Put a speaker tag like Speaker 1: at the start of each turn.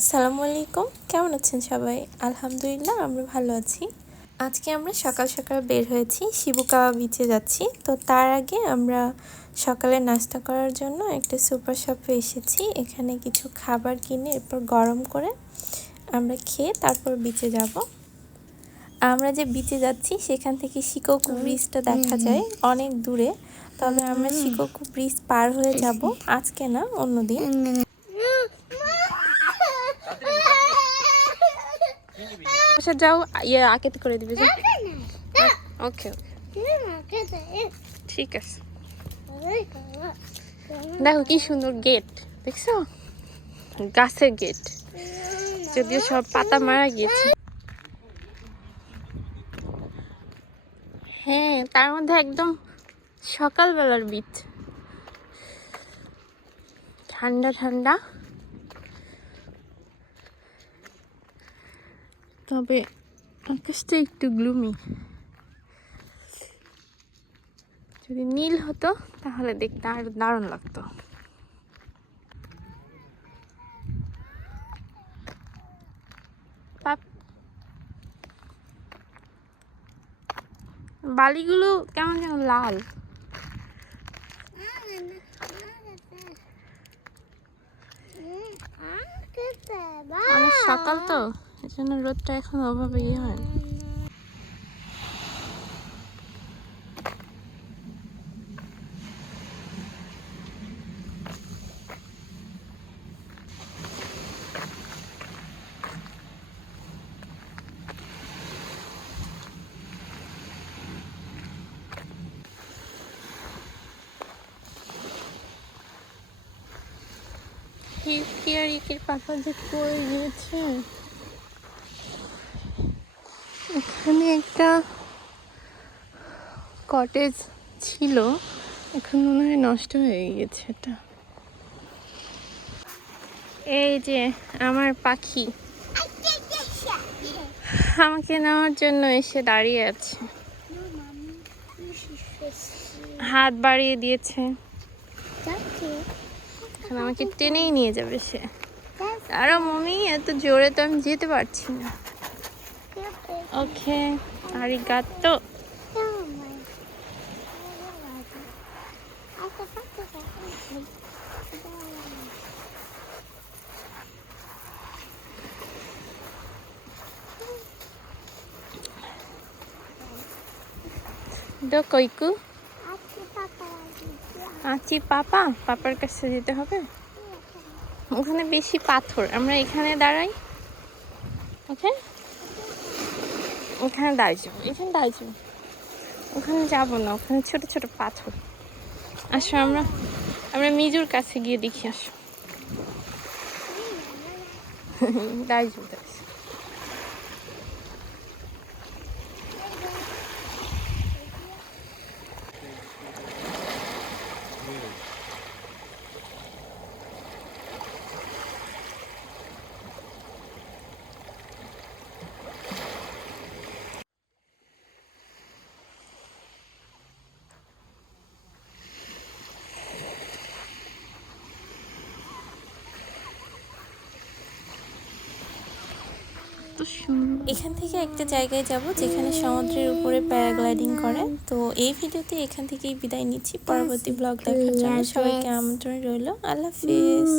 Speaker 1: আসসালামু আলাইকুম। কেমন আছেন সবাই? আলহামদুলিল্লাহ আমরা ভালো আছি। আজকে আমরা সকাল সকাল বের হয়েছি শিবুকাওয়া বিচে যাচ্ছি। তো তার আগে আমরা সকালে নাস্তা করার জন্য একটা সুপার শপে এসেছি। এখানে কিছু খাবার কিনে এরপর গরম করে আমরা খেয়ে তারপর বিচে যাব। আমরা যে বিচে যাচ্ছি সেখান থেকে শিকোকু ব্রিজটা দেখা যায় অনেক দূরে। তবে আমরা শিকোকু ব্রিজ পার হয়ে যাব। আজকে না অন্যদিন। আচ্ছা যাও ইয়ে আকেতে করে দিবে যাও। ওকে। ঠিক আছে। দেখো কি সুন্দর গেট দেখছ? গাছের গেট যদিও সব পাতা মারা গিয়েছে। হ্যাঁ তার মধ্যে একদম সকালবেলার বিচ ঠান্ডা ঠান্ডা। তবে আকাশটা একটু গ্লুমি যদি নীল হতো তাহলে দেখতে আর দারুণ লাগতো বালিগুলো কেমন যেন লাল সকাল তো এই জন্য রোদটা এখন ওভাবে ইয়ে হয় না। হিয়ারিকের পাপা যে পড়ে গিয়েছে এখানে একটা কটেজ ছিল। এখন মনে হয় নষ্ট হয়ে গেছে এটা। এই যে আমার পাখি। আমাকে নেওয়ার জন্য এসে দাঁড়িয়ে আছে। হাত বাড়িয়ে দিয়েছে। এখন আমাকে টেনেই নিয়ে যাবে সে। আরও মমি, এত জোরে তো আমি যেতে পারছি না। ওকে আরিগাতো দো কইকু আছি পাপা পাপার কাছে যেতে হবে? ওখানে বেশি পাথর। আমরা এখানে দাঁড়াই। ওকে ওখানে দাঁড়িয়ে যাব এখানে দাঁড়িয়ে যাব ওখানে যাব না, ওখানে ছোট ছোট পাথর। আসো আমরা আমরা মিজুর কাছে গিয়ে দেখি আসো। দাঁড়িয়ে যাব, দাঁড়িয়ে যাব। এখান থেকে একটা জায়গায় যাব যেখানে সমুদ্রের উপরে প্যারাগ্লাইডিং করে। তো এই ভিডিওতে এখান থেকেই বিদায় নিচ্ছি। পরবর্তী ব্লগ দেখার জন্য সবাইকে আমন্ত্রণ রইল। আল্লাহ হাফিজ।